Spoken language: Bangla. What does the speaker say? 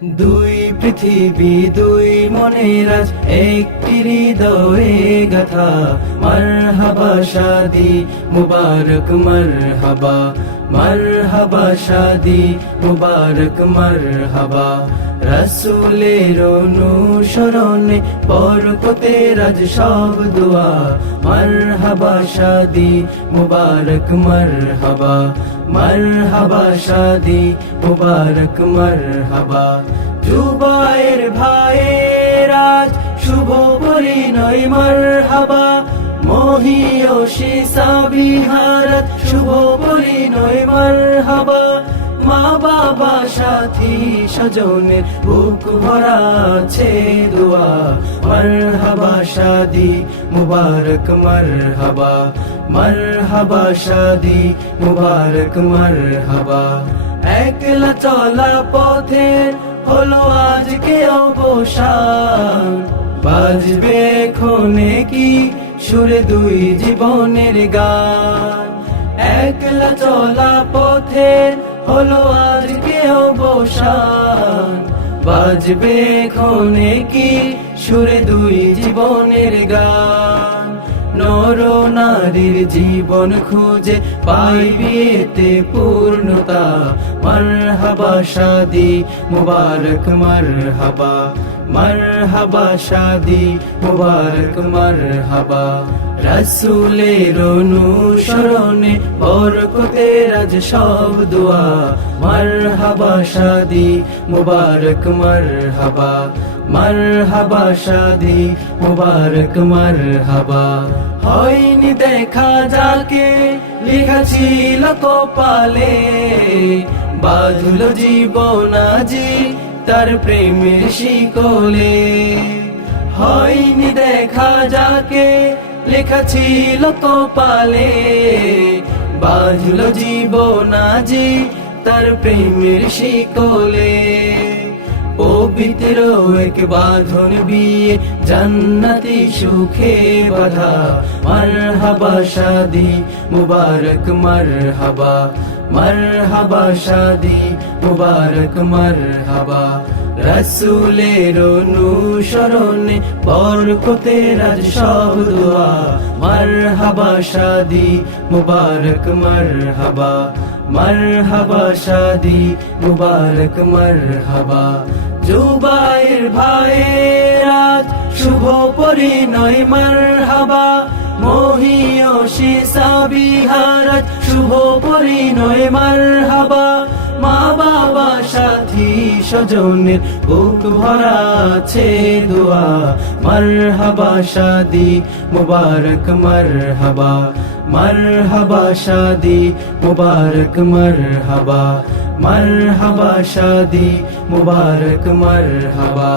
দুই পৃথিবী দুই মনের আজ একটি হৃদয়ে গাথা। মারহাবা শাদি মুবারক মারহাবা, মারহাবা শাদি মুবারক মারহাবা। রাসূলের অনুসরণে বরকতের আজ সব দোয়া। মারহাবা শাদি মুবারক মারহাবা, মারহাবা শাদি মুবারক মারহাবা। জুবায়ের ভাইয়ের আজ শুভ পরিণয় মারহাবা। মহিয়সী সাবিহারাত শুভ পরিণয় মারহাবা। মা বাবা সাথী স্বজনের বুক ভরা আছে দোয়া। মারহাবা শাদি মুবারক মারহাবা, মারহাবা শাদি মুবারক মারহাবা। একলা চলা পথের হলো আজকে অবসান। বাজবে ক্ষণে কি সুরে দুই জীবনের গান। একলা চলা পথের হলো আজকে অবসান। বাজবে ক্ষণে কি সুরে দুই জীবনের গান। নর নারীর জীবন খুঁজে পাইবি এতে পূর্ণতা। মারহাবা শাদি মুবারক মারহাবা, মারহাবা শাদি মুবারক মারহাবা। রাসূলের অনুসরণে বরকতের আজ সব দোয়া। মারহাবা শাদি মুবারক মারহাবা, মারহাবা শাদি মুবারক মারহাবা। হয়নি দেখা যাকে লেখা ছিল কপালে, বাঁধল জীবন আজি তার প্রেমের শিকলে। হয়নি দেখা যাকে লেখা ছিল কপালে, বাঁধল জীবন আজি তার প্রেমের শিকলে। পবিত্র এক বাঁধন বিয়ে জান্নাতি সুখে বাঁধা। মারহাবা শাদি মুবারক মারহাবা, মারহাবা শাদি মুবারক মারহাবা। রাসূলের অনুসরণে বরকতের আজ সব দোয়া। মারহাবা শাদি মুবারক মারহাবা, মারহাবা শাদি মুবারক মারহাবা। জুবায়ের ভাইয়ের আজ শুভ পরিণয় মারহাবা। মহিয়সী সাবিহারাত শুভ পরিণয় মারহাবা। মা বাবা সাথী স্বজনের বুক ভরা আছে দোয়া। মারহাবা শাদি মুবারক মারহাবা, মারহাবা শাদি মুবারক মারহাবা, মারহাবা শাদি মুবারক মারহাবা।